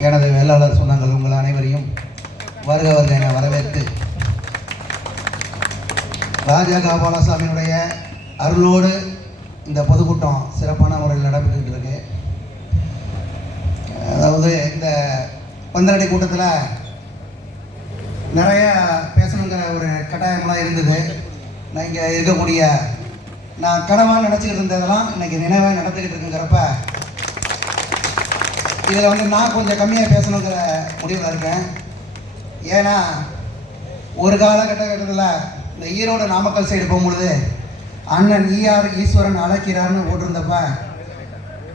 எனது வேளாளர் சொந்தங்கள் உங்கள் அனைவரையும் வருக வருக என வரவேற்று ராஜா கோபாலசாமியினுடைய அருளோடு இந்த பொதுக்கூட்டம் சிறப்பான முறையில் நடைபெற்று இருக்கு அதாவது இந்த பந்தரடி கூட்டத்தில் நிறைய பேசணுங்கிற ஒரு கட்டாயமெல்லாம் இருந்தது. நான் இங்கே இருக்கக்கூடிய நான் கனவாக நினச்சிக்கிட்டு இருந்ததெல்லாம் இன்னைக்கு நினைவாக நடந்துக்கிட்டு இருக்குங்கிறப்ப இதில் வந்து நான் கொஞ்சம் கம்மியாக பேசணுங்கிற முடிவில் இருக்கேன். ஏன்னா ஒரு காலகட்டத்தில் இந்த ஈரோடு நாமக்கல் சைடு போகும்பொழுது அண்ணன் ஈஆர் ஈஸ்வரன் அழைக்கிறார்னு போட்டிருந்தப்ப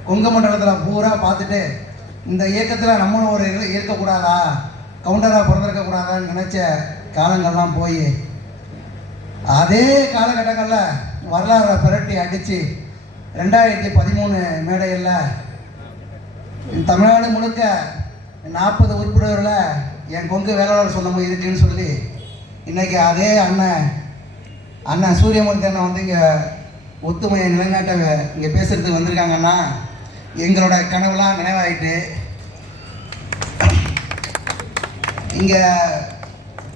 கொங்கு மண்டலத்தில் பூரா பார்த்துட்டு இந்த இயக்கத்தில் நம்மளும் ஒரு இரு இருக்கக்கூடாதா? கவுண்டராக பிறந்திருக்கக்கூடாதான்னு நினச்ச காலங்கள்லாம் போய் அதே காலகட்டங்களில் வரலாறை புரட்டி அடித்து ரெண்டாயிரத்தி பதிமூணு மேடையில் தமிழ்நாடு முழுக்க நாற்பது உறுப்பினர்களில் என் கொங்கு வேளாளர் சொந்தமும் இருக்குன்னு சொல்லி இன்றைக்கி அதே அண்ணன் அண்ணன் சூரியமூர்த்தி அண்ணன் வந்து இங்கே ஒத்துமையை நிலைநாட்ட இங்கே பேசுகிறதுக்கு வந்திருக்காங்கன்னா எங்களோட கனவுலாம் நினைவாயிட்டு இங்கே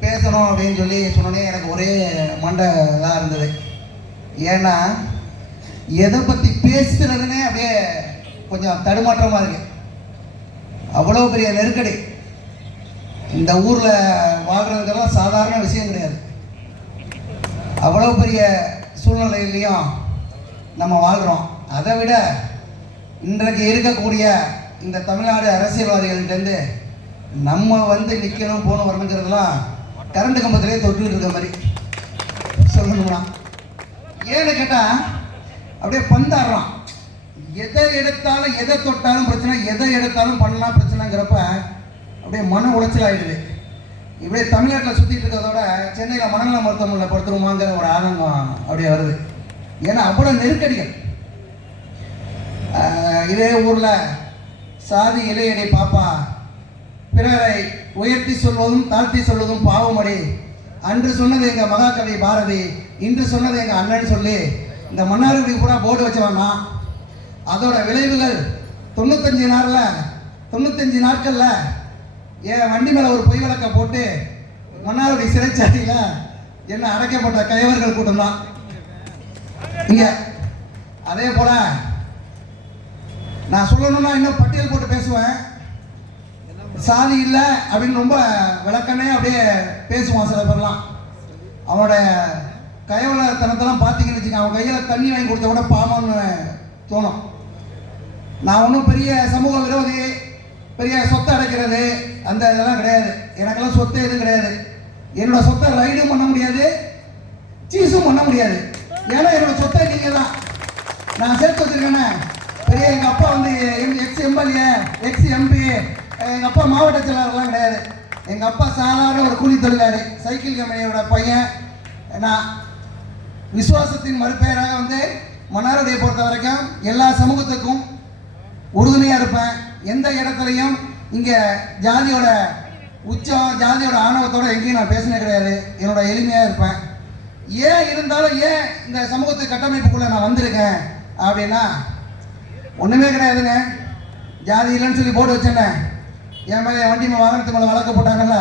பேசணும் அப்படின்னு சொல்லி சொன்னோடனே எனக்கு ஒரே மண்டை இதாக இருந்தது. ஏன்னா எதை பற்றி பேசுகிறதுனே அப்படியே கொஞ்சம் தடுமாற்றமாக இருக்குது அவ்வளோ பெரிய நெருக்கடி. இந்த ஊரில் வாழ்கிறதுக்கெல்லாம் சாதாரண விஷயம் கிடையாது. அவ்வளோ பெரிய சூழ்நிலையிலையும் நம்ம வாழ்கிறோம் அதை விட இன்றைக்கு இருக்கக்கூடிய இந்த தமிழ்நாடு அரசியல்வாதிகள்கிட்டருந்து நம்ம வந்து நிற்கணும் போகணும் வரணுங்கிறதுலாம் கரண்ட் கம்பத்திலே தொட்டுக்கிட்டு இருக்க மாதிரி. சொல்லணும்னா. ஏன்னு கேட்டால் அப்படியே பந்தாடுறான். எதை எடுத்தாலும் எதை தொட்டாலும் பிரச்சனை எதை எடுத்தாலும் பண்ணலாம் பிரச்சனைங்கிறப்ப அப்படியே மன உளைச்சல் ஆயிடுது. இப்படியே தமிழ்நாட்டில் சுற்றிட்டு இருக்கிறதோட சென்னையில் மனநல மருத்துவமனையில் படுத்துருமாங்கிற ஒரு ஆதங்கம் அப்படியே வருது. ஏன்னா அவ்வளோ நெருக்கடிகள். இதே ஊரில் சாதி இலையடி பாப்பா பிறரை உயர்த்தி சொல்வதும் தாழ்த்தி சொல்வதும் பாவமடி. அன்று சொன்னது எங்கள் மகாகவி பாரதி இன்று சொன்னது எங்கள் அண்ணன் சொல்லி இந்த மன்னார்குடி கூட போர்டு வச்சவனா அதோட விளைவுகள் தொண்ணூத்தஞ்சு நாளில் தொண்ணூத்தஞ்சு நாட்களில் என் வண்டி மேலே ஒரு பொய் வழக்கை போட்டு மன்னார்குடி சிறைச்சாலையில் என்ன அடைக்கப்பட்ட கைவர்கள் கூட்டம் தான். இங்கே அதே போல் நான் சொல்லணும்னா இன்னும் பட்டியல் போட்டு பேசுவேன். சாதி இல்லை அப்படின்னு ரொம்ப விளக்கமே அப்படியே பேசுவான் சில பேர்லாம். அவனோட கைவளத்தனத்தெல்லாம் பார்த்தீங்கன்னு வச்சுக்கோங்க அவன் கையில் தண்ணி வாங்கி கொடுத்த கூட பாமான்னு தோணும். நான் ஒன்றும் பெரிய சமூக விரோதி பெரிய சொத்தை அடைக்கிறது அந்த இதெல்லாம் கிடையாது. எனக்கெல்லாம் சொத்து எதுவும் கிடையாது. என்னோட சொத்தை ரைடும் பண்ண முடியாது சீஸும் பண்ண முடியாது. ஏன்னா என்னோட சொத்தை நீங்கள் தான் நான் சேர்த்து வச்சுருக்கேனே. பெரிய எங்கள் அப்பா வந்து எக்ஸ் எம்எல்ஏ எக்ஸ் எம்பி எங்கள் அப்பா மாவட்ட செயலாளர்லாம் கிடையாது. எங்கள் அப்பா சாதாரண ஒரு கூலி தொழிலாளி சைக்கிள் கம்பெனியோட பையன். நான் விசுவாசத்தின் மறுபெயராக வந்து மன்னாருடைய பொறுத்த வரைக்கும் எல்லா சமூகத்துக்கும் உறுதுணையாக இருப்பேன். எந்த இடத்துலையும் இங்கே ஜாதியோட உச்சம் ஜாதியோட ஆணவத்தோட எங்கேயும் நான் பேசினே கிடையாது. என்னோட எளிமையாக இருப்பேன். ஏன் இருந்தாலும் ஏன் இந்த சமூகத்து கட்டமைப்புக்குள்ளே நான் வந்திருக்கேன் அப்படின்னா ஒன்றுமே கிடையாதுங்க. ஜாதி இல்லைன்னு சொல்லி போட்டு வச்சேனே. என் மேலே என் வண்டி வாகனத்து மேலே வழக்கு போட்டாங்கல்ல.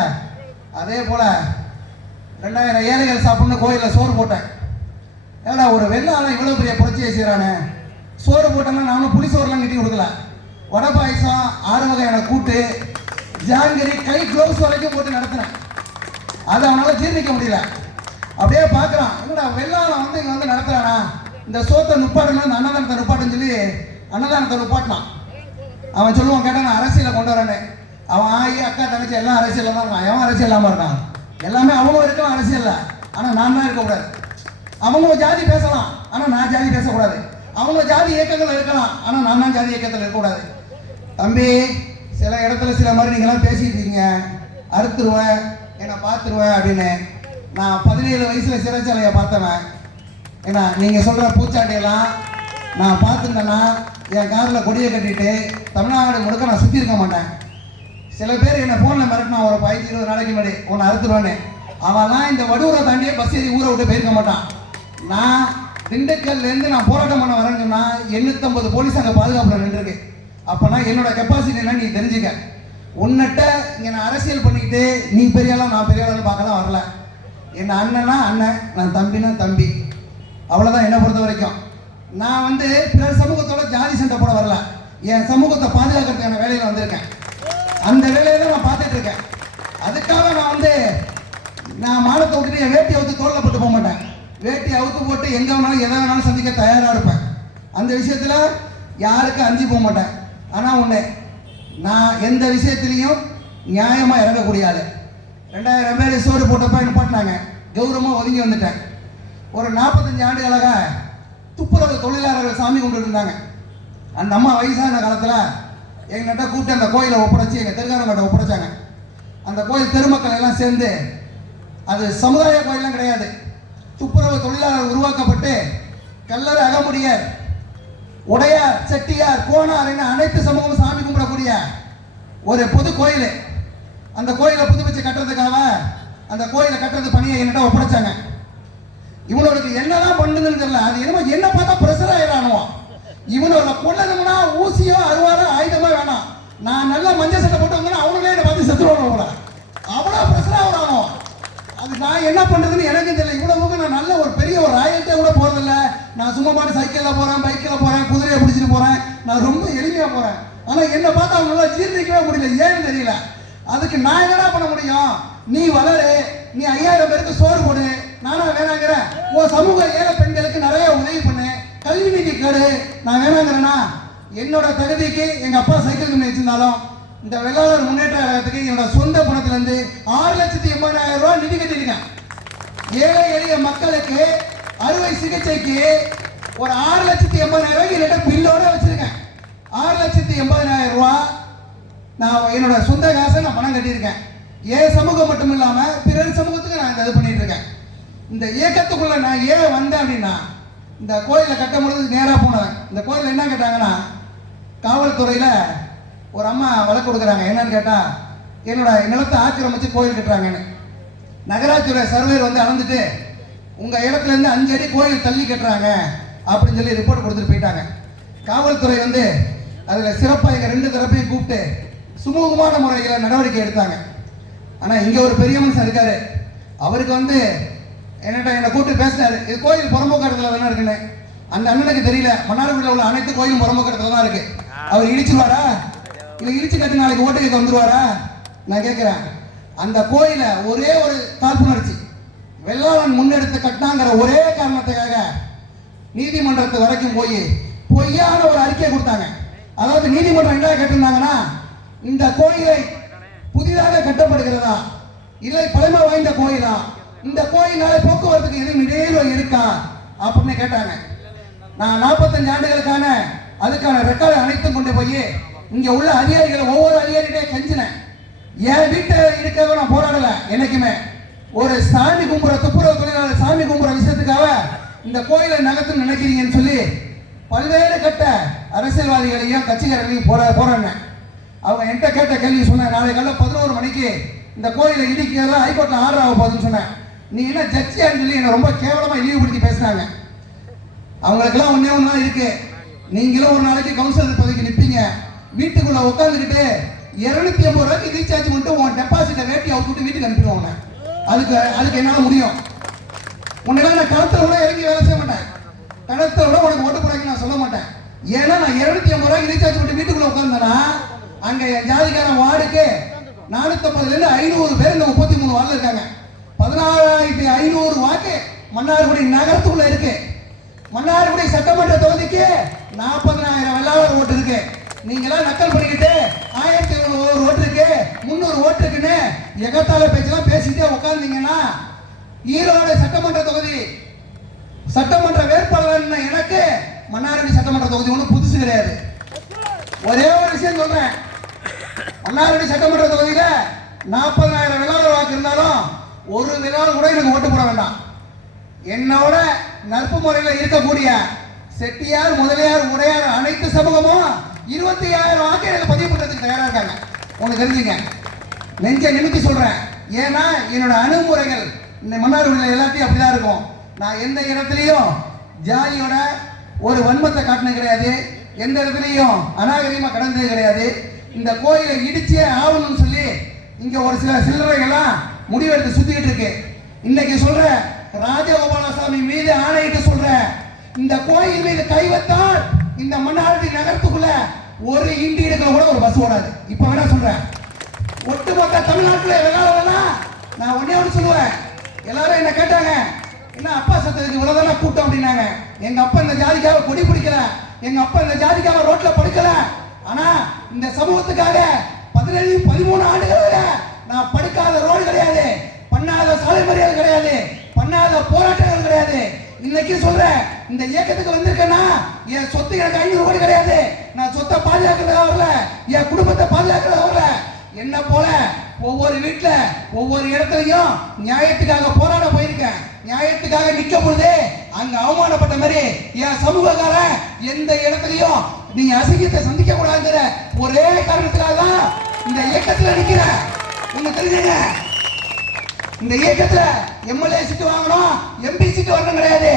அதே போல் ரெண்டாயிரம் ஏழைகள் சாப்பிட்ணுன்னு கோயிலில் சோறு போட்டேன். ஏன்னா ஒரு வெள்ளாளன் இவ்வளோ பெரிய புரட்சியை செய்கிறானே சோறு போட்டோம்னா நானும் புளி சோறுலாம் கட்டி கொடுக்கல. வடை பாயசம் ஆறு வகையான கூட்டு ஜாங்கிரி கை க்ளவுஸ் வரைக்கும் போட்டு நடத்தினேன் அதை அவனால் ஜீர்ணிக்க முடியல. அப்படியே பார்க்குறான் என்னடா வெள்ளாளம் வந்து இங்கே வந்து நடத்துறானா? இந்த சோத்தை நுப்பாடணும் இந்த அன்னதானத்தை நுப்பாட்டுன்னு சொல்லி அன்னதானத்தை நுப்பாட்டினான். அவன் சொல்லுவான் கேட்டா நான் அரசியலை கொண்டு வரேன்னு. அவன் ஆகி அக்கா தங்கச்சி எல்லாம் அரசியலில் தான் இருக்கான். எவன் அரசியல் இல்லாமல் இருக்கான்? எல்லாமே அவனும் இருக்கலாம் அரசியலில். ஆனால் நான் தான் இருக்கக்கூடாது. அவங்க ஜாதி பேசலாம். ஆனால் நான் ஜாதி பேசக்கூடாது. அவங்க ஜாதி இயக்கங்கள் இருக்கலாம். ஆனால் நான் தான் ஜாதி இயக்கத்தில் இருக்கக்கூடாது. தம்பி சில இடத்துல சில மாதிரி நீங்களாம் பேசிட்டு இருக்கீங்க. அறுத்துருவேன் என்னை பார்த்துருவேன் அப்படின்னு. நான் பதினேழு வயசில் சிறைச்சாலையை பார்த்தவன். ஏன்னா நீங்கள் சொல்கிற பூச்சாண்டியெல்லாம் நான் பார்த்துருந்தேன்னா என் காரில் கொடியை கட்டிட்டு தமிழ்நாடு முழுக்க நான் சுற்றி இருக்க மாட்டேன். சில பேர் என்னை ஃபோனில் மிரட்டினா ஒரு பதினஞ்சு இருபது நாளைக்கு முன்னாடி உன்னை அறுத்துருவானே அவன்லாம் இந்த வடூரை தாண்டியே பஸ் ஏறி ஊரை விட்டு போயிருக்க மாட்டான். நான் திண்டுக்கல்லேருந்து நான் போராட்டம் பண்ண வரேன்னு சொன்னால் எண்ணூற்றம்பது போலீஸ் அங்கே பாதுகாப்பில் நின்றுருக்கு. அப்போனா என்னோட கெப்பாசிட்டி என்ன நீ தெரிஞ்சுக்க. உன்னிட்ட இங்கே நான் அரசியல் பண்ணிக்கிட்டு நீ பெரிய ஆளும் நான் பெரிய ஆளான்னு பார்க்கலாம் வரல. என் அண்ணனா அண்ணன் நான் தம்பினா தம்பி. அவ்வளோதான் என்னை பொறுத்த வரைக்கும். நான் வந்து பிறர் சமூகத்தோட ஜாதி சண்டை போட வரல. என் சமூகத்தை பாதுகாக்கிறதுக்கான வேலையில் வந்திருக்கேன். அந்த வேலையை தான் நான் பார்த்துட்டு இருக்கேன். அதுக்காக நான் வந்து நான் மானத்தை விட்டுட்டு என் வேட்டியை வந்து தோளில் போட்டு போக மாட்டேன். வேட்டி அவுத்து போட்டு எங்கே வேணாலும் எதை வேணாலும் சந்திக்க தயாராக இருப்பேன். அந்த விஷயத்தில் யாருக்கும் அஞ்சு போக மாட்டேன். ஆனால் ஒன்று நான் எந்த விஷயத்துலையும் நியாயமாக இறங்கக்கூடிய ஆள். ரெண்டாயிரம் பேர் சோறு போட்டப்ப நிப்பாட்டினாங்க கௌரவமாக ஒதுங்கி வந்துட்டேன். ஒரு நாற்பத்தஞ்சு ஆண்டுகளாக துப்புரவு தொழிலாளர்கள் சாமி கொண்டு இருந்தாங்க அந்த அம்மா வயசான காலத்தில் எங்கள்கிட்ட கூப்பிட்டு அந்த கோயிலை ஒப்படைச்சி எங்கள் தெருக்காரங்கிட்ட ஒப்படைச்சாங்க. அந்த கோயில் தெருமக்கள் எல்லாம் சேர்ந்து அது சமுதாய கோயிலாம் கிடையாது. துப்புரவு தொழிலாளர் உருவாக்கப்பட்டு கல்லர் அகமுடியர் உடையார் செட்டியார் கோனார் என அனைத்து சமூகமும் சாமி கும்பிடக்கூடிய ஒரு பொது கோயில். அந்த கோயிலை புதுப்பிச்சு கட்டுறதுக்காக அந்த கோயிலை கட்டுறது பணியை என்கிட்ட ஒப்படைச்சாங்க. இவனோருக்கு என்னதான் பண்ணுதுன்னு தெரியல. அது என்னமோ என்ன பார்த்தா பிரஷர் ஆயிடானுவோ இவனோட கொள்ளணும்னா ஊசியோ அருவாரோ ஆயுதமோ வேணாம். நான் நல்ல மஞ்சள் சட்டை போட்டு வந்தேன்னா அவனுங்களே என்னை பார்த்து செத்துருவானு கூட அவ்வளோ பிரஷர் ஆகுறானோ அது நான் என்ன பண்ணுறதுன்னு எனக்கு தெரியல. இவ்வளவுக்கு நான் நல்ல ஒரு பெரிய ஒரு ராயல்ட்டே கூட போகிறதில்ல நான் சும்மா பாட்டு சைக்கிளில் போகிறேன் பைக்கில் போகிறேன் குதிரையை பிடிச்சிட்டு போகிறேன் நான் ரொம்ப எளிமையாக போகிறேன் ஆனால் என்னை பார்த்தா அவங்களால ஜீர்ணிக்கவே முடியல. ஏன்னு தெரியல. அதுக்கு நான் என்னடா பண்ண முடியும்? நீ வளரு. நீ ஐயாயிரம் பேருக்கு சோறு போடு. நானா வேணாங்கிறேன். உன் சமூக ஏழை பெண்களுக்கு நிறைய உதவி பண்ணு. கல்வி நிதி கேடு. நான் வேணாங்கிறேன்னா என்னோட தகுதிக்கு எங்கள் அப்பா சைக்கிள் கம்பெனி வச்சிருந்தாலும் இந்த வெள்ளாளர் முன்னேற்ற கழகத்துக்கு என்னோட சொந்த பணத்திலிருந்து ஆறு லட்சத்தி எண்பதாயிரம் ரூபாய் நிதி கட்டியிருக்கேன் ஏழை எளிய மக்களுக்கு அறுவை சிகிச்சைக்கு ஒரு ஆறு லட்சத்தி எண்பதாயிரம் ரூபாய் என்னிட்ட பில்லோட வச்சிருக்கேன். ஆறு லட்சத்தி எண்பதாயிரம் ரூபாய் நான் என்னோட சொந்த காசை நான் பணம் கட்டியிருக்கேன். என் சமூகம் மட்டும் இல்லாமல் பிறர் சமூகத்துக்கு நான் இந்த இது பண்ணிட்டு இருக்கேன். இந்த இயக்கத்துக்குள்ள நான் ஏன் வந்தேன் அப்படின்னா இந்த கோயிலை கட்டும் பொழுது நேராக போனேன் இந்த கோயில் என்ன கேட்டாங்கன்னா காவல்துறையில் ஒரு அம்மா வழக்கு கொடுக்குறாங்க. என்னன்னு கேட்டால் என்னோட நிலத்தை ஆக்கிரமிச்சு கோயில் கட்டுறாங்கன்னு. நகராட்சியோட சர்வேர் வந்து அளந்துட்டு உங்கள் இடத்துல இருந்து அஞ்சு அடி கோயில் தள்ளி கட்டுறாங்க அப்படின்னு சொல்லி ரிப்போர்ட் கொடுத்துட்டு போயிட்டாங்க. காவல்துறை வந்து அதில் சிறப்பாக எங்கள் ரெண்டு தரப்பையும் கூப்பிட்டு சுமூகமான முறையில் நடவடிக்கை எடுத்தாங்க. ஆனால் இங்கே ஒரு பெரிய மனுஷன் இருக்காரு. அவருக்கு வந்து என்னட்ட என்னை கூப்பிட்டு பேசினாரு. இது கோயில் புறம்போக்கடத்தில் தானே இருக்குன்னு. அந்த அண்ணனுக்கு தெரியல. மன்னார்குடியில் உள்ள அனைத்து கோயிலும் புறம்போக்கடத்தில் தான் இருக்கு. அவர் இடிச்சிருவாரா? இல்லை இடிச்சு கட்டி நாளைக்கு ஓட்டு கேட்க வந்துருவாரா? நான் கேட்குறேன் அந்த கோயிலை ஒரே ஒரு காழ்ப்புணர்ச்சி. வெள்ளாளன் முன்னெடுத்து கட்டினாங்கிற ஒரே காரணத்துக்காக நீதிமன்றத்து வரைக்கும் போய் பொய்யான ஒரு அறிக்கை கொடுத்தாங்க. அதாவது நீதிமன்றம் என்ன கேட்டிருந்தாங்கன்னா இந்த கோயிலை புதிதாக கட்டப்படுகிறதா? இல்லை பழமை வாய்ந்த கோயிலா? இந்த கோயிலால போக்குவரத்துக்கு எதுவும் இடையூறு இருக்கா? அப்படின்னு கேட்டாங்க. நான் நாற்பத்தஞ்சு ஆண்டுகளுக்கான அதுக்கான ரெக்கார்டு அனைத்தும் கொண்டு போய் இங்க உள்ள அதிகாரிகளை ஒவ்வொரு அதிகாரிகிட்டே கெஞ்சினேன். என் வீட்டை இருக்கவே நான் போராடல என்னைக்குமே. ஒரு சாமி கும்புற துப்புரவு தொழிலாளர் சாமி கும்புற விஷயத்துக்காக இந்த கோயிலை நகர்த்து நினைக்கிறீங்கன்னு சொல்லி பல்வேறு கட்ட அரசியல்வாதிகளையும் கட்சிக்காரர்களையும் போரா போராடினேன். அவங்க என்கிட்ட கேட்ட கேள்வி சொன்னேன். நாளை காலைல பதினோரு மணிக்கு இந்த கோயிலை இடிக்கிறதா ஹைகோர்ட்டில் ஆர்டர் ஆக போகுதுன்னு சொன்னேன். நீ என்ன ஜட்ஜியான்னு சொல்லி என்னை ரொம்ப கேவலமாக இழிவுபடுத்தி பேசுனாங்க. அவங்களுக்கெல்லாம் ஒன்றே ஒன்று தான் இருக்குது நீங்களும் ஒரு நாளைக்கு கவுன்சிலர் பதவிக்கு நிற்பீங்க வீட்டுக்குள்ள உட்காந்துக்கிட்டு இருநூத்தி ஐம்பது ரூபாய்க்கு ரீசார்ஜ் பண்ணிட்டு உன் டெபாசிட்டை வேட்டி அவுத்து விட்டு வீட்டுக்கு அனுப்பிடுவாங்க அதுக்கு அதுக்கு என்னால் முடியும். உன்னெல்லாம் நான் களத்தில் விட இறங்கி வேலை செய்ய மாட்டேன். களத்தில் விட உனக்கு ஓட்டு போடாங்க நான் சொல்ல மாட்டேன். ஏன்னா நான் இருநூத்தி ஐம்பது ரூபாய்க்கு ரீசார்ஜ் பண்ணிட்டு வீட்டுக்குள்ள உட்காந்தேன்னா அங்க என் ஜாதிக்காரன் வார்டுக்கு நானூத்தம்பதுல இருந்து ஐநூறு பேர் இந்த முப்பத்தி மூணு வார்டில் இருக்காங்க. பதினாறாயிரத்தி ஐநூறு வாக்கு மன்னார்குடி நகரத்துக்குள்ள இருக்கு. மன்னார்குடி சட்டமன்ற தொகுதிக்கு நாற்பதனாயிரம் வெள்ளாளர் ஓட்டு இருக்கு. நீங்களாம் நக்கல் பண்ணிக்கிட்டு ஆயிரத்தி ஐநூறு ஓட்டுருக்கு முந்நூறு ஓட்டுருக்குன்னு எகத்தால பேச்செல்லாம் பேசிட்டே உட்காந்துங்கன்னா ஈரோடு சட்டமன்ற தொகுதி சட்டமன்ற வேட்பாளர் எனக்கு? மன்னாரடி சட்டமன்ற தொகுதி ஒன்றும் புதுசு கிடையாது. ஒரே ஒரு விஷயம் சொல்றேன். மன்னாரடி சட்டமன்ற தொகுதியில் நாற்பதாயிரம் விழாவில் வாக்கு இருந்தாலும் ஒரு விழாவில் கூட எனக்கு ஓட்டு போட வேண்டாம். என்னோட நட்பு முறையில் இருக்கக்கூடிய செட்டியார் முதலியார் உடையார் அனைத்து சமூகமும் இருபத்தி ஆயிரம் வாக்கு எனக்கு பதிவு பண்றதுக்கு தயாரா இருக்காங்க. உங்களுக்கு தெரிஞ்சுங்க. நெஞ்ச நிமித்தி சொல்றேன். ஏன்னா என்னோட அணுகுமுறைகள் இந்த மன்னார்குடியில் எல்லாத்தையும் அப்படிதான் இருக்கும். நான் எந்த இடத்துலையும் ஜாதியோட ஒரு வன்மத்தை காட்டினது கிடையாது. எந்த இடத்துலையும் அநாகரிகமா கடந்தது கிடையாது. இந்த கோயிலை இடிச்சே ஆகணும்னு சொல்லி இங்க ஒரு சில சில்லறைகள்லாம் முடிவெடுத்து சுத்திக்கிட்டு இருக்கு. இன்னைக்கு சொல்ற ராஜகோபாலசாமி மீது ஆணையிட்டு சொல்ற இந்த கோயில் மீது கைவத்தால் இந்த மன்னார்டி நகரத்துக்குள்ள ஒரு இண்டி இடத்துல கூட ஒரு பஸ் ஓடாது. இப்ப வேணா சொல்றேன்? ஒட்டுமொத்த தமிழ்நாட்டுல விளையாடலாம் நான் ஒன்னே ஒன்று சொல்லுவேன். எல்லாரும் என்ன கேட்டாங்க? என்ன அப்பா சத்தத்துக்கு இவ்வளவுதான கூட்டம் அப்படின்னாங்க. எங்க அப்பா இந்த ஜாதிக்காக கொடி பிடிக்கல. எங்க அப்பா இந்த ஜாதிக்காக ரோட்ல படுக்கல. ஆனா இந்த சமூகத்துக்காக பதினேழு பதிமூணு ஆண்டுகளாக நான் படுக்காத ரோடு கிடையாது. பண்ணாத சாலை மரியாதை கிடையாது. இன்னைக்கு சொல்றேன் இந்த இயக்கத்துக்கு வந்திருக்கேன்னா என் சொத்து எனக்கு ஐநூறு கோடி கிடையாது. நான் சொத்தை பாதுகாக்கிறதுக்காக வரல. என் குடும்பத்தை பாதுகாக்கிறதுக்காக வரல. என்ன போல? ஒவ்வொரு வீட்டுல ஒவ்வொரு இடத்துலையும் நியாயத்துக்காக போராட போயிருக்கேன். நியாயத்துக்காக நிக்க பொழுது அங்க அவமானப்பட்ட மாதிரி என் சமூகக்கார எந்த இடத்துலையும் நீங்க அசிங்கத்தை சந்திக்க கூடாதுங்கிற ஒரே காரணத்துக்காக தான் இந்த இயக்கத்துல நிக்கிறேன். உங்க தெரிஞ்சுங்க. இந்த இயக்கத்துல எம்எல்ஏ சீட்டு வாங்கணும் எம்பி சீட்டு வரணும் கிடையாது.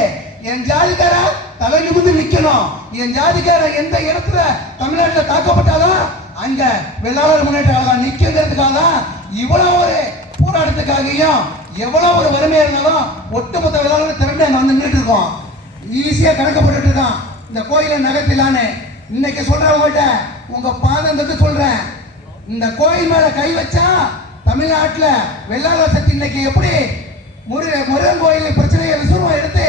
என் ஜாதிக்கார தலை நிமிர்ந்து நிக்கணும். என் ஜாதிக்கார எந்த இடத்துல தமிழ்நாட்டில் தாக்கப்பட்டாலும் அங்க வெள்ளாளர் முன்னேற்ற கழகம் நிக்கிறதுக்காக தான் இவ்வளவு ஒரு போராட்டத்துக்காகவும் எவ்வளவு ஒரு வறுமையா இருந்தாலும் ஒட்டுமொத்த வெள்ளாளர் திரண்டு அங்க வந்து நின்றுட்டு இருக்கோம். ஈஸியா கணக்கப்பட்டு தான் இருக்கான். இந்த கோயிலை நகர்த்திலான்னு இன்னைக்கு சொல்றவங்கள்ட்ட உங்க பாதம் தொட்டு சொல்றேன். இந்த கோயில் மேல கை வச்சா தமிழ்நாட்டில் வெள்ளாள சக்தி இன்னைக்கு எப்படி முரு முருகன் கோயில் பிரச்சனையை விசுவமா எடுத்து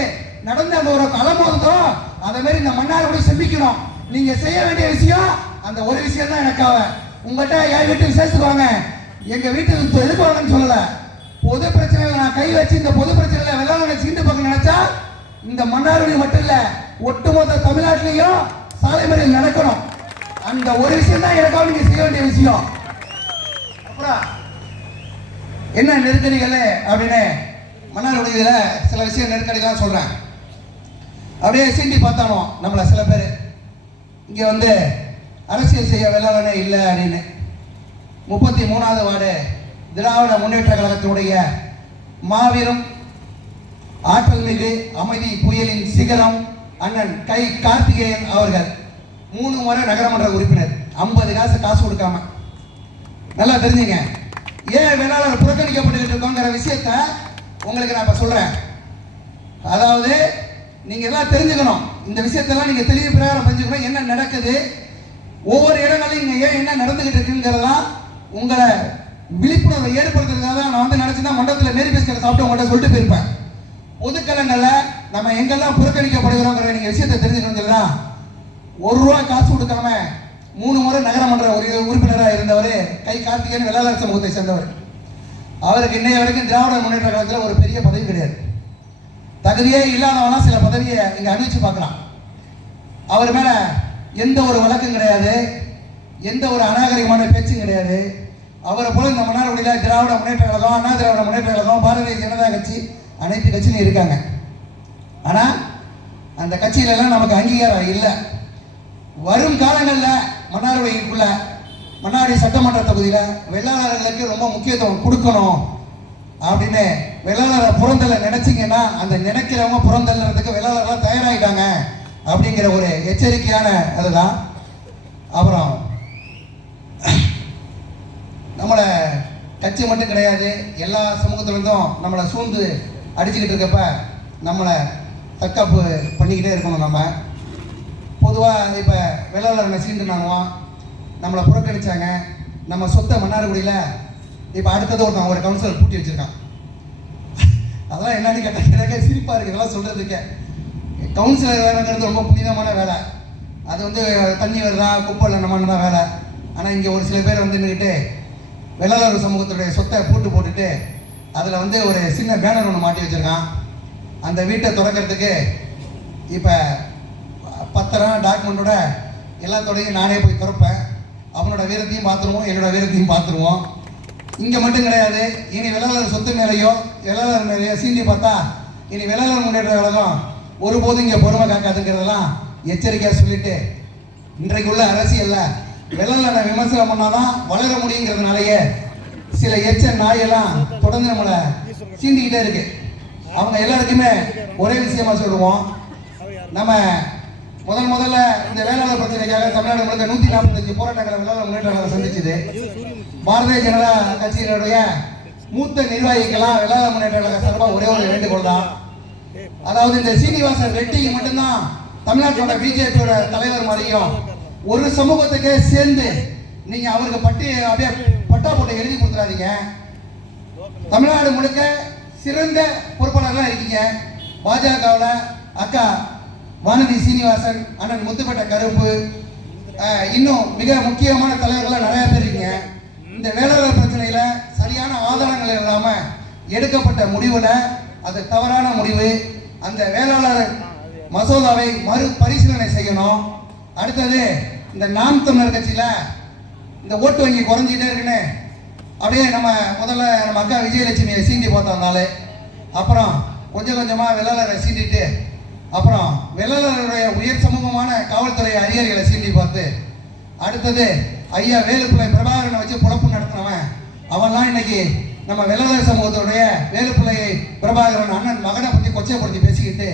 நடந்த அந்த ஒரு அலமோதோ அதே மாதிரி இந்த மன்னார்குடி சிந்திக்கணும். நீங்க செய்ய வேண்டிய விஷயம் அந்த ஒரு விஷயம் தான் எனக்காக உங்கள்கிட்ட என் வீட்டு விசேஷத்துக்கு எங்கள் எங்க வீட்டுக்கு இப்ப சொல்லல. பொது பிரச்சனையில நான் கை வச்சு இந்த பொது பிரச்சனையில வெள்ளாளனை சீண்டு பக்கம் நினைச்சா இந்த மன்னார்குடி மட்டும் இல்ல ஒட்டுமொத்த தமிழ்நாட்டிலையும் சாலை மறியல் நடக்கணும். அந்த ஒரு விஷயம் தான் எனக்காக நீங்க செய்ய வேண்டிய விஷயம். அப்புறம் என்ன நெருக்கடிகள் அப்படின்னு மன்னார்குடியில சில விஷயம் நெருக்கடிலாம் சொல்கிறேன் அப்படியே சீண்டி பார்த்தானோ நம்மளை சில பேர். இங்கே வந்து அரசியல் செய்ய வெள்ளாளனே இல்லை அப்படின்னு. முப்பத்தி மூணாவது வார்டு திராவிட முன்னேற்ற கழகத்தினுடைய மாபெரும் ஆற்றல் மிகு அமைதி புயலின் சிகரம் அண்ணன் கை கார்த்திகேயன் அவர்கள் மூணு முறை நகரமன்ற உறுப்பினர். ஐம்பது காசு காசு கொடுக்காம. நல்லா தெரிஞ்சுங்க. ஏன் வேளாளர் புறக்கணிக்கப்பட்டுக்கிட்டு இருக்கோங்கிற விஷயத்த உங்களுக்கு நான் இப்ப சொல்றேன். அதாவது நீங்க எல்லாம் தெரிஞ்சுக்கணும். இந்த விஷயத்தெல்லாம் நீங்க தெளிவு பிரகாரம் தெரிஞ்சுக்கணும் என்ன நடக்குது? ஒவ்வொரு இடங்களையும் இங்கே ஏன் என்ன நடந்துகிட்டு இருக்குங்கிறதெல்லாம் உங்களை விழிப்புணர்வை ஏற்படுத்துறதுக்காக தான் நான் வந்து நினைச்சுன்னா மண்டபத்தில் மேரி பேசுகிற சாப்பிட்டு உங்கள்கிட்ட சொல்லிட்டு போயிருப்பேன். பொதுக்கலங்களில் நம்ம எங்கெல்லாம் புறக்கணிக்கப்படுகிறோங்கிற நீங்கள் விஷயத்தை தெரிஞ்சுக்கணும் தான் ஒரு ரூபா காசு கொடுக்காம மூணு முறை நகரமன்ற ஒரு உறுப்பினராக இருந்தவர் கை கார்த்திகேயன் வெள்ளாளர் சமூகத்தை சேர்ந்தவர். அவருக்கு இன்னைய வரைக்கும் திராவிட முன்னேற்ற கழகத்தில் ஒரு பெரிய பதவி கிடையாது. தகுதியே இல்லாதவனா சில பதவியை இங்கே அணிவிச்சு பார்க்கலாம். அவர் மேலே எந்த ஒரு வழக்கும் கிடையாது. எந்த ஒரு அநாகரிகமான பேச்சும் கிடையாது. அவரை போல இந்த மன்னார்குடியில் திராவிட முன்னேற்ற கழகம் அண்ணா திராவிட முன்னேற்ற கழகம் பாரதிய ஜனதா கட்சி அனைத்து கட்சியிலும் இருக்காங்க. ஆனால் அந்த கட்சியிலெல்லாம் நமக்கு அங்கீகாரம் இல்லை. வரும் காலங்களில் மன்னார்வழிக்குள்ள மன்னாடி சட்டமன்ற தொகுதியில் வெள்ளாளர்களுக்கு ரொம்ப முக்கியத்துவம் கொடுக்கணும் அப்படின்னு வெள்ளாளரை புறந்தள்ள நினைச்சிங்கன்னா அந்த நினைக்கிறவங்க புறந்தல்றதுக்கு வெள்ளாளர்லாம் தயாராகிட்டாங்க அப்படிங்கிற ஒரு எச்சரிக்கையான அதுதான். அப்புறம் நம்மளை கட்சி மட்டும் கிடையாது எல்லா சமூகத்திலிருந்தும் நம்மளை சூழ்ந்து அடிச்சுக்கிட்டு இருக்கப்ப நம்மளை தற்காப்பு பண்ணிக்கிட்டே இருக்கணும் நம்ம. பொதுவாக இப்போ வெள்ளாளர் சீண்டுனாங்குவோம் நம்மளை புறக்கணிச்சாங்க. நம்ம சொத்தை மன்னார்குடியில் இப்போ அடுத்தது ஒருத்தன் ஒரு கவுன்சிலர் பூட்டி வச்சுருக்கான். அதெல்லாம் என்னன்னு கேட்டால் எனக்கு சிரிப்பாக இருக்குது இதெல்லாம் சொல்கிறதுக்கு கவுன்சிலர் வேலைங்கிறது ரொம்ப புனிதமான வேலை. அது வந்து தண்ணி வருதா குப்பை இல்லைன்னு தான் வேலை. ஆனால் இங்கே ஒரு சில பேர் வந்து நின்றுட்டு வெள்ளாளர் சமூகத்துடைய சொத்தை பூட்டு போட்டுட்டு அதில் வந்து ஒரு சின்ன பேனர் ஒன்று மாட்டி வச்சிருக்கான். அந்த வீட்டை திறக்கிறதுக்கு இப்போ பத்திரம் டாக்குமெண்ட்டோட எல்லாத்தோடையும் நானே போய் திறப்பேன். அவனோட வீரத்தையும் பார்த்துருவோம் என்னோட வீரத்தையும் பார்த்துருவோம். இங்கே மட்டும் கிடையாது இனி வெள்ளாளர் சொத்து மேலேயோ விளையாளர் மேலேயோ சீண்டி பார்த்தா இனி வெள்ளாளர் முன்னேற்ற கழகம் ஒருபோதும் இங்கே பொறுமை காக்காதுங்கிறதெல்லாம் எச்சரிக்கையாக சொல்லிட்டு இன்றைக்கு உள்ள அரசியல்ல வெள்ளாளனை விமர்சனம் பண்ணாதான் வளர முடியுங்கிறதுனாலயே சில எச்ச நாயெல்லாம் தொடர்ந்து நம்மளை சீண்டிக்கிட்டே இருக்கு. அவங்க எல்லாருக்குமே ஒரே விஷயமா சொல்லுவோம். நம்ம முதல் முதல்ல இந்த வேளாண் பிரச்சனைக்காக தமிழ்நாடு முழுக்க நூத்தி நாற்பத்தஞ்சு போராட்டங்களை வேளாண் முன்னேற்ற சந்திச்சது. பாரதிய ஜனதா கட்சியினுடைய மூத்த நிர்வாகிகளாம் வேளாண் முன்னேற்ற கழக சார்பாக ஒரே ஒரு வேண்டுகோள் தான். அதாவது இந்த சீனிவாசன் ரெட்டி மட்டும்தான் தமிழ்நாட்டோட பிஜேபியோட தலைவர் மாதிரியும் ஒரு சமூகத்துக்கே சேர்ந்து நீங்க அவருக்கு பட்டி அப்படியே பட்டா போட்டு எழுதி கொடுத்துடாதீங்க. தமிழ்நாடு முழுக்க சிறந்த பொறுப்பாளர்களாக இருக்கீங்க. பாஜகவில் அக்கா வானதி சீனிவாசன் அண்ணன் முத்துப்பட்ட கருப்பு. இன்னும் மிக முக்கியமான தலைவர்களாக நிறைய பேர் இருக்கீங்க. இந்த வேளாளர் பிரச்சனையில் சரியான ஆதாரங்கள் இல்லாமல் எடுக்கப்பட்ட முடிவில் அது தவறான முடிவு. அந்த வேளாளர் மசோதாவை மறு பரிசீலனை செய்யணும். அடுத்தது இந்த நாம் தமிழர் கட்சியில் இந்த ஓட்டு வங்கி குறைஞ்சிட்டே இருக்குன்னு அப்படியே நம்ம முதல்ல நம்ம அக்கா விஜயலட்சுமியை சீண்டி பார்த்தோம்னாலே அப்புறம் கொஞ்சம் கொஞ்சமாக வேளாளரை சீண்டிட்டு அப்புறம் வெள்ளலருடைய உயர் சமூகமான காவல்துறை அதிகாரிகளை சீண்டி பார்த்து அடுத்தது ஐயா வேலுப்பிள்ளை பிரபாகரனை வச்சு பொழப்பு நடத்தினவன். அவன்லாம் இன்னைக்கு நம்ம வெள்ளலர் சமூகத்துடைய வேலுப்பிள்ளை பிரபாகரன் அண்ணன் மகனை பற்றி கொச்சைப்படுத்தி பேசிக்கிட்டு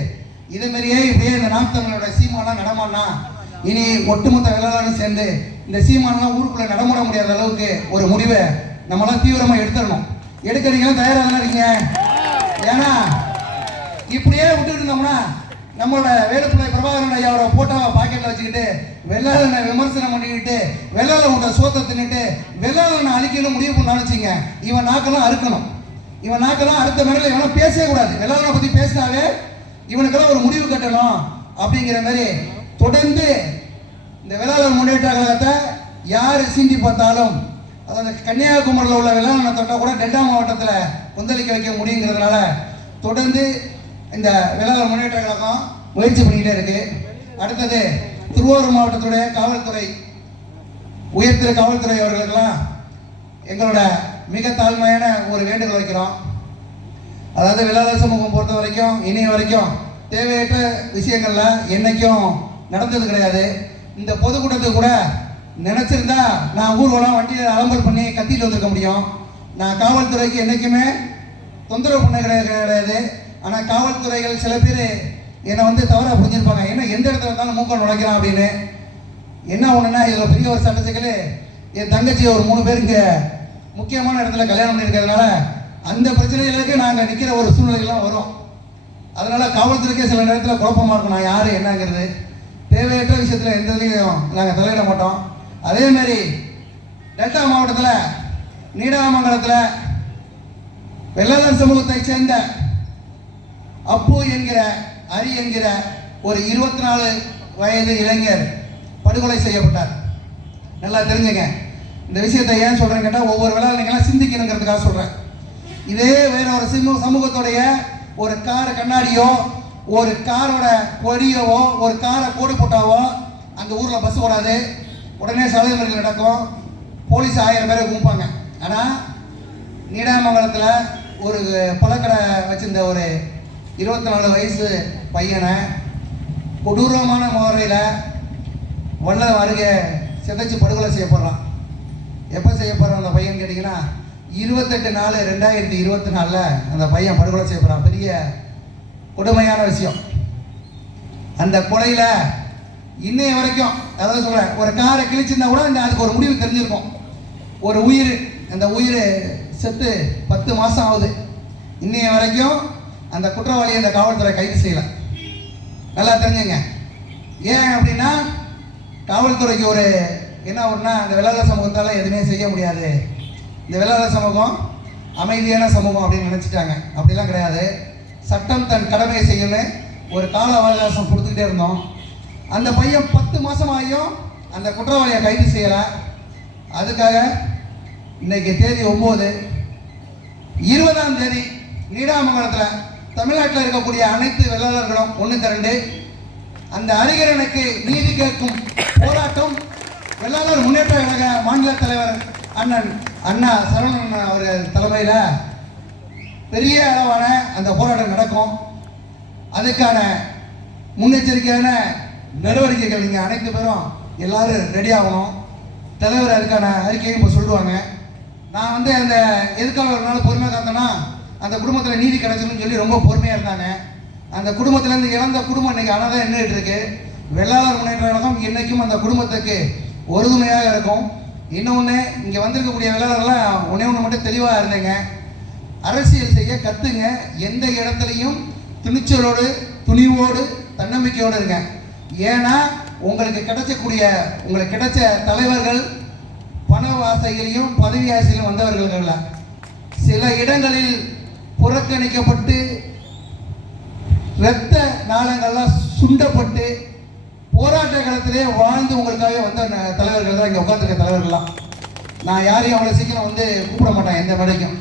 இதே மாதிரியே இப்படியே இந்த நாம் தமிழோட சீமானா நடமானா இனி ஒட்டுமொத்த வெள்ளலாரும் சேர்ந்து இந்த சீமானெல்லாம் ஊருக்குள்ள நடமாட முடியாத அளவுக்கு ஒரு முடிவை நம்மளாம் தீவிரமாக எடுத்துடணும். எடுக்கிறீங்களா தயாராக தானே இருக்கீங்க? ஏன்னா இப்படியே விட்டுட்டு இருந்தோம்னா நம்மளோட வேலுப்பிள்ளை பிரபாகரன் ஐயாவோட போட்டோவை பாக்கெட்டில் வச்சுக்கிட்டு வெள்ளாளனை விமர்சனம் பண்ணிக்கிட்டு வெள்ளாளனோட சோத்தை தின்னுட்டு வெள்ளாளனை அழிக்கணும் முடிவு பண்ணாலும் வச்சுங்க இவன் நாக்கெல்லாம் அறுக்கணும். இவன் நாக்கெல்லாம் அடுத்த மேடையில் இவனை பேசவே கூடாது. வெள்ளாளனை பற்றி பேசினாவே இவனுக்கெல்லாம் ஒரு முடிவு கட்டணும் அப்படிங்கிற மாதிரி தொடர்ந்து இந்த வெள்ளாளர் முன்னேற்ற கழகத்தை யார் சீண்டி பார்த்தாலும் அதாவது கன்னியாகுமரியில் உள்ள வெள்ளாளனை தொட்டால் கூட டெல்டா மாவட்டத்தில் கொந்தளிக்க வைக்க முடியுங்கிறதுனால தொடர்ந்து இந்த விலக முன்னேற்ற கழகம் முயற்சி பண்ணிக்கிட்டே இருக்கு. அடுத்தது திருவாரூர் மாவட்டத்துடைய காவல்துறை உயர்திரு காவல்துறை அவர்களுக்கெல்லாம் எங்களோட மிக தாழ்மையான ஒரு வேண்டுகோள் வைக்கிறோம். அதாவது வெள்ளாளர் சமூகம் பொறுத்த வரைக்கும் இனிய வரைக்கும் தேவையற்ற விஷயங்கள்ல என்னைக்கும் நடந்தது கிடையாது. இந்த பொதுக்கூட்டத்துக்கு கூட நினைச்சிருந்தா நான் ஊர்வலம் வண்டியில் அலம்பல் பண்ணி கத்திட்டு வந்திருக்க முடியும். நான் காவல்துறைக்கு என்னைக்குமே தொந்தரவு பண்ண கிடையாது. ஆனால் காவல்துறைகள் சில பேர் என்னை வந்து தவறாக புரிஞ்சிருப்பாங்க. என்ன எந்த இடத்துல இருந்தாலும் மூக்கம் நுழைக்கிறான் அப்படின்னு. என்ன ஒன்றுனா இதில் பெரிய ஒரு சட்டத்துக்கு என் தங்கச்சி ஒரு மூணு பேருக்கு முக்கியமான இடத்துல கல்யாணம் பண்ணியிருக்கிறதுனால அந்த பிரச்சனைகளுக்கு நாங்கள் நிற்கிற ஒரு சூழ்நிலைகள்லாம் வரும். அதனால் காவல்துறைக்கே சில நேரத்தில் குழப்பமா இருக்கும். நான் யார் என்னங்கிறது. தேவையற்ற விஷயத்தில் எந்த இதுலையும் நாங்கள் தலையிட மாட்டோம். அதேமாரி டெல்டா மாவட்டத்தில் நீடாமங்கலத்தில் வெள்ளதன் சமூகத்தை சேர்ந்த அப்பு என்கிற அரி என்கிற ஒரு இருபத்தி நாலு வயது இளைஞர் படுகொலை செய்யப்பட்டார். நல்லா தெரிஞ்சுங்க. இந்த விஷயத்தை ஏன் சொல்கிறேன்னு கேட்டால் ஒவ்வொரு விளையாடுங்களா சிந்திக்கணுங்கிறதுக்காக சொல்கிறேன் இதே வேற ஒரு சிமு சமூகத்துடைய ஒரு கார் கண்ணாடியோ ஒரு காரோட கொடியவோ ஒரு காரை கோடு போட்டாவோ அந்த ஊரில் பஸ் ஓடாது உடனே சாலை நடக்கும். போலீஸ் ஆயிரம் பேரை கும்பிப்பாங்க ஆனால் நீடாமங்கலத்தில் ஒரு பழக்கடை வச்சிருந்த ஒரு இருபத்தி நாலு வயசு பையனை கொடூரமான முறையில் வல்ல அருகே சிதைச்சு படுகொலை செய்யப்படுறான். எப்போ செய்யப்படுறான் அந்த பையன் கேட்டிங்கன்னா இருபத்தெட்டு நாலு ரெண்டாயிரத்தி இருபத்தி நாலில் அந்த பையன் படுகொலை செய்யப்படுறான். பெரிய கொடுமையான விஷயம். அந்த கொலையில் இன்னைய வரைக்கும் அதாவது சொல்கிறேன் ஒரு காரை கிழிச்சிருந்தா கூட இந்த அதுக்கு ஒரு முடிவு தெரிஞ்சிருக்கும். ஒரு உயிர் அந்த உயிர் செத்து பத்து மாதம் ஆகுது. இன்னைய வரைக்கும் அந்த குற்றவாளியை அந்த காவல்துறை கைது செய்யலை. நல்லா தெரிஞ்சுங்க. ஏன் அப்படின்னா காவல்துறைக்கு ஒரு என்ன ஒன்றுனா அந்த வெள்ளாள சமூகத்தால் எதுவுமே செய்ய முடியாது. இந்த வெள்ளாள சமூகம் அமைதியான சமூகம் அப்படின்னு நினச்சிட்டாங்க. அப்படிலாம் கிடையாது. சட்டம் தன் கடமையை செய்யணும்னு ஒரு கால அவகாசம் கொடுத்துக்கிட்டே இருந்தோம். அந்த பையன் பத்து மாதம் ஆகியும் அந்த குற்றவாளியை கைது செய்யலை. அதுக்காக இன்னைக்கு தேதி ஒம்பது இருபதாம் தேதி நீடாமங்கலத்தில் தமிழ்நாட்டில் இருக்கக்கூடிய அனைத்து வெள்ளாளர்களும் ஒன்று திரண்டு அந்த அறிஞரனுக்கு நீதி கேட்கும் போராட்டம். வெள்ளாளர் முன்னேற்ற கழக மாநில தலைவர் அண்ணன் அண்ணா சரவணன் அவர்கள் தலைமையில் பெரிய அளவான அந்த போராட்டம் நடக்கும். அதுக்கான முன்னெச்சரிக்கையான நடவடிக்கைகள் நீங்கள் அனைத்து பேரும் எல்லாரும் ரெடி ஆகணும். தலைவர் அதுக்கான அறிக்கையும் இப்போ சொல்லுவாங்க. நான் வந்து அந்த எதுக்காக ஒரு நாள் பொறுமை காத்தேன்னா அந்த குடும்பத்தில் நீதி கிடைச்சணும்னு சொல்லி ரொம்ப பொறுமையாக இருந்தாங்க. அந்த குடும்பத்துலேருந்து இழந்த குடும்பம் இன்னைக்கு அனாதை நின்றுட்டு இருக்கு. வெள்ளாளர் முன்னேற்ற கழகம் என்னைக்கும் அந்த குடும்பத்துக்கு உறுதுணையாக இருக்கும். இன்னொன்று இங்கே வந்திருக்கக்கூடிய வெள்ளாளர்லாம் ஒன்றே ஒன்று மட்டும் தெளிவாக இருந்தேங்க. அரசியல் செய்ய கற்றுங்க எந்த இடத்துலையும் துணிச்சலோடு துணிவோடு தன்னம்பிக்கையோடு இருங்க. ஏன்னா உங்களுக்கு கிடைச்சக்கூடிய உங்களுக்கு கிடைச்ச தலைவர்கள் பண வாசையிலையும் பதவி ஆசையிலும் வந்தவர்கள் சில இடங்களில் புறக்கணிக்கப்பட்டு இரத்த நாளங்கள்லாம் சுண்டப்பட்டு போராட்ட காலத்திலே வாழ்ந்து உங்களுக்காக வந்த தலைவர்கள் தான் இங்கே உட்காந்துருக்க தலைவர்கள்லாம். நான் யாரையும் அவ்வளோ சீக்கிரம் வந்து கூப்பிட மாட்டேன் எந்த வேலைக்கும்.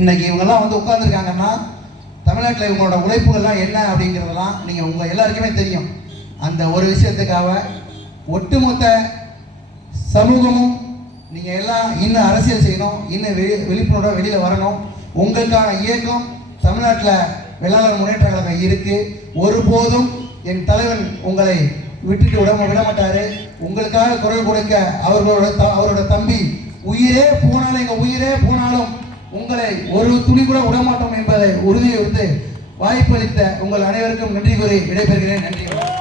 இன்னைக்கு இவங்கெல்லாம் வந்து உட்காந்துருக்காங்கன்னா தமிழ்நாட்டில் இவங்களோட உழைப்புகள்லாம் என்ன அப்படிங்கிறதெல்லாம் நீங்கள் உங்கள் எல்லாருக்குமே தெரியும். அந்த ஒரு விஷயத்துக்காக ஒட்டுமொத்த சமூகமும் நீங்கள் எல்லாம் இன்னும் அரசியல் செய்யணும் இன்னும் வெளி விழிப்புணர்வாக வெளியில் வரணும். உங்களுக்கான இயக்கம் தமிழ்நாட்டில் வெள்ளாளர் முன்னேற்ற கழகம் இருக்கு. ஒருபோதும் என் தலைவன் உங்களை விட்டுட்டு விட விடமாட்டார். உங்களுக்காக குரல் கொடுக்க அவர்களோட த- அவரோட தம்பி உயிரே போனாலும் எங்கள் உயிரே போனாலும் உங்களை ஒரு துணி கூட விட மாட்டோம் என்பதை உறுதியெடுத்து வாய்ப்பளித்த உங்கள் அனைவருக்கும் நன்றி கூறி விடைபெறுகிறேன். நன்றி.